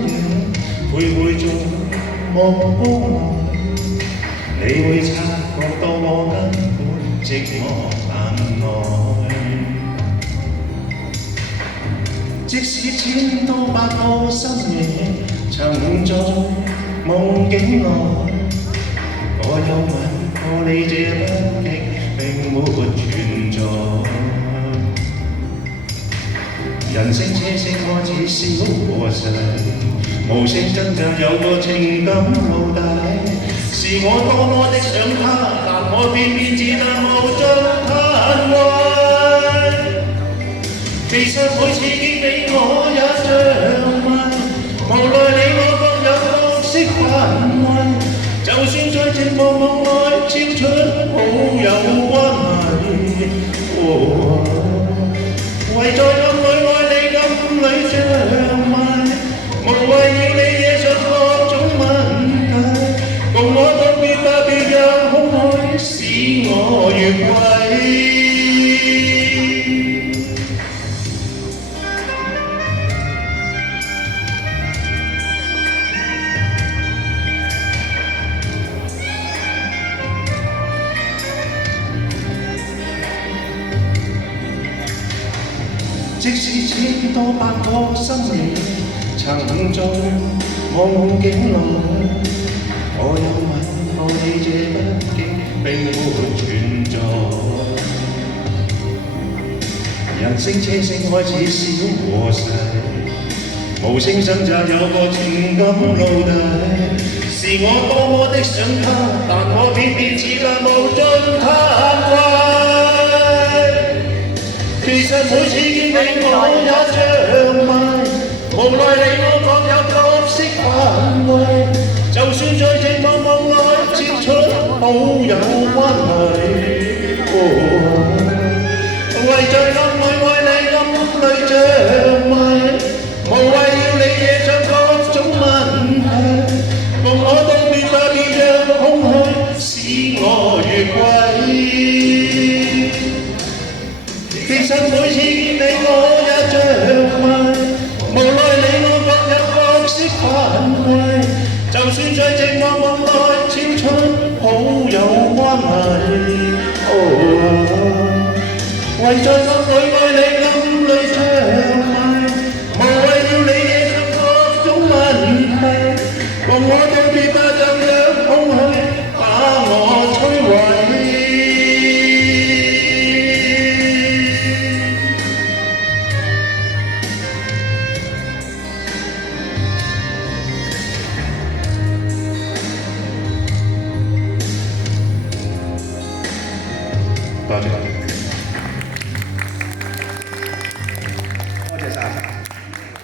夜徘徊在目光內，你會察覺到我根本寂寞難耐。即使千刀百個深夜，曾在夢境內，我有吻過你這北極並沒存在。人聲車聲開始消和逝，無聲掙扎有個情感奴隸，是我多麼的想他，但我偏偏只能無盡嘆謂。其實每次見你我也像迷，無奈你我各有各式範圍，就算在寂寞夢內超出好友關係。為在暗裏愛你暗裏着迷，無謂要你惹上各種問題，共我道別吧，別讓空虛使我越軌。即使千多百個深夜，曾在夢境內，我有吻過你這北極並沒存在。人聲車聲開始消和逝，無聲掙扎有個情感奴隸，是我多麼的想他，但我偏偏只能無盡嘆謂。其實每次見你我也像迷，無奈你我各有各式範圍，就算在寂寞夢內超出好友關係。為在暗裏愛你暗裏着迷，無謂要你惹上各種問題，共我道別吧，別讓空虛使我越軌。其實每次見你我也像迷，無奈你我各有各式範圍，就算在寂寞夢內超出好友關係。為在暗裏愛你暗裏着迷，無謂要你惹上各種問題，共我道別吧，就讓空虛把我摧毀。多謝。